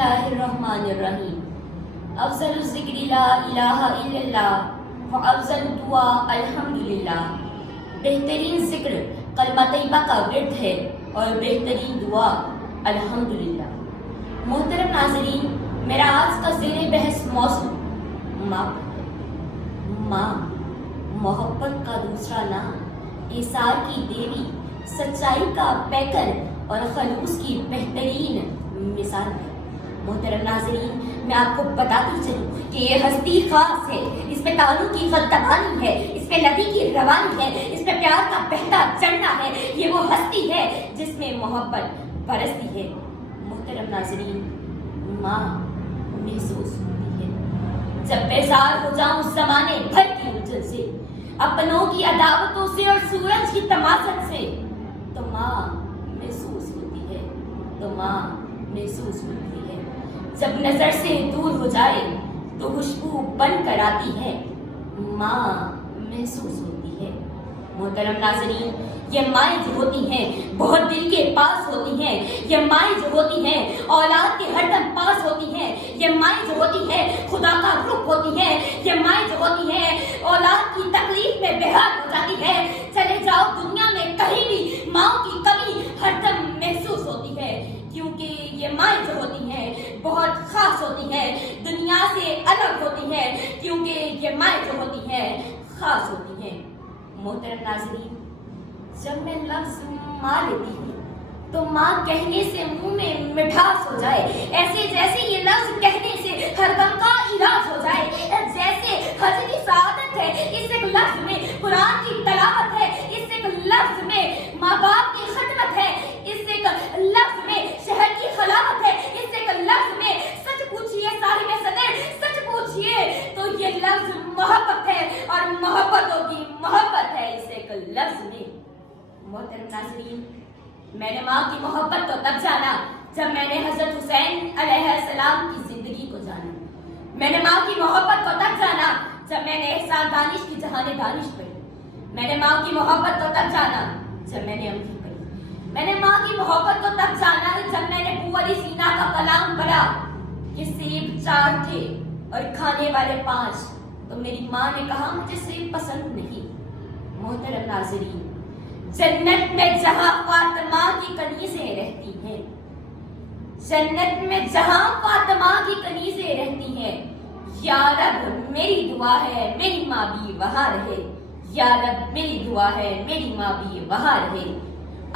बिस्मिल्लाहिर्रहमानिर्रहीम। अफजल ज़िक्र ला इलाहा इल्लल्लाह व अफजल दुआ अल्हम्दुलिल्लाह। बेहतरीन ज़िक्र कलमा तैयबा का विर्द है और बेहतरीन दुआ अल्हम्दुलिल्लाह। मोहतरम नाज़रीन, मेरा आज का ज़ेरे बहस मौज़ू माँ पर है। माँ मोहब्बत का दूसरा नाम, इसार की देवी, सच्चाई का पैकर और खलूस की बेहतरीन मिसाल है। मोहतरम नाज़रीन, मैं आपको बताती चलूं कि ये हस्ती खास है, इस पे तारों की खलतबानी है, इस पे नदी की रवानी है, इस पे प्यार का बहता चढ़ना है। ये वो हस्ती है जिसमें मोहब्बत बरसती है। मोहतरम नाज़रीन, माँ महसूस होती है जब बेजार हो जाऊं ज़माने भर की उलझन से, अपनों की अदावतों से और सूरज की तमाशत से, तो माँ महसूस होती है, तो माँ महसूस होती है। जब नजर से दूर हो जाए तो खुशबू बन कर आती है, माँ महसूस होती है। मोहतरम नाज़रीन, ये माएँ जो होती हैं बहुत दिल के पास होती हैं। ये माएँ जो होती हैं औलाद के हरदम पास होती हैं। ये माएँ जो होती हैं खुदा का रुख होती हैं। ये माएँ जो होती हैं औलाद की तकलीफ में बेहाल हो जाती है। चले जाओ दुनिया में कहीं भी, माँ की कमी हरदम महसूस होती है, क्योंकि ये माएँ जो होती हैं बहुत खास होती हैं, दुनिया से अलग होती हैं, क्योंकि ये माएँ जो होती हैं खास होती हैं। मोहतरम नाज़रीन, जब मैं लफ्ज़ माँ लेती हूँ तो माँ कहने से मुंह में मिठास हो जाए, ऐसे जैसे ये लफ्ज़ कहने से हर गम का इलाज हो जाए। जैसे हज की सआदत है इस एक लफ्ज़ में, कुरान की तलावत है इस एक लफ्ज़ में, माँ बाप की खिदमत है इस एक लफ्ज़ में, शहर की खलावत है इस एक लफ्ज़ में। सच पूछिए साहिब सदर, सच पूछिए तो ये लफ्ज़ मोहब्बत है, और मोहब्बतों की मोहब्बत है इस एक लफ्ज़ में। मोहतरम नाज़रीन, मैंने माँ की मोहब्बत तो तब जाना जब मैंने हज़रत हुसैन अलैहिस्सलाम की जिंदगी को जाना। मैंने माँ की मोहब्बत को तब जाना जब मैंने एहसान दानिश की जहाने दानिश पढ़ी। मैंने माँ की मोहब्बत को तब जाना जब मैंने अमकी पढ़ी। मैंने माँ की मोहब्बत को तब जाना जब मैंने कुंवरी सीना का कलाम पढ़ा कि सेब 4 थे और खाने वाले 5, तो मेरी माँ ने कहा मुझे सेब पसंद नहीं। मोहतरम नाज़रीन, जन्नत में जहां फातिमा की कनीज़ें रहती हैं, जन्नत में जहां फातिमा की कनीज़ें रहती हैं, या रब मेरी दुआ है मेरी माँ भी वहां रहे, या रब मेरी दुआ है मेरी माँ भी वहां रहे।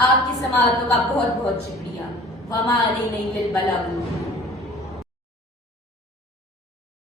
आपकी समाअतों का बहुत बहुत शुक्रिया। वमा अलैना इल्लल बलाग।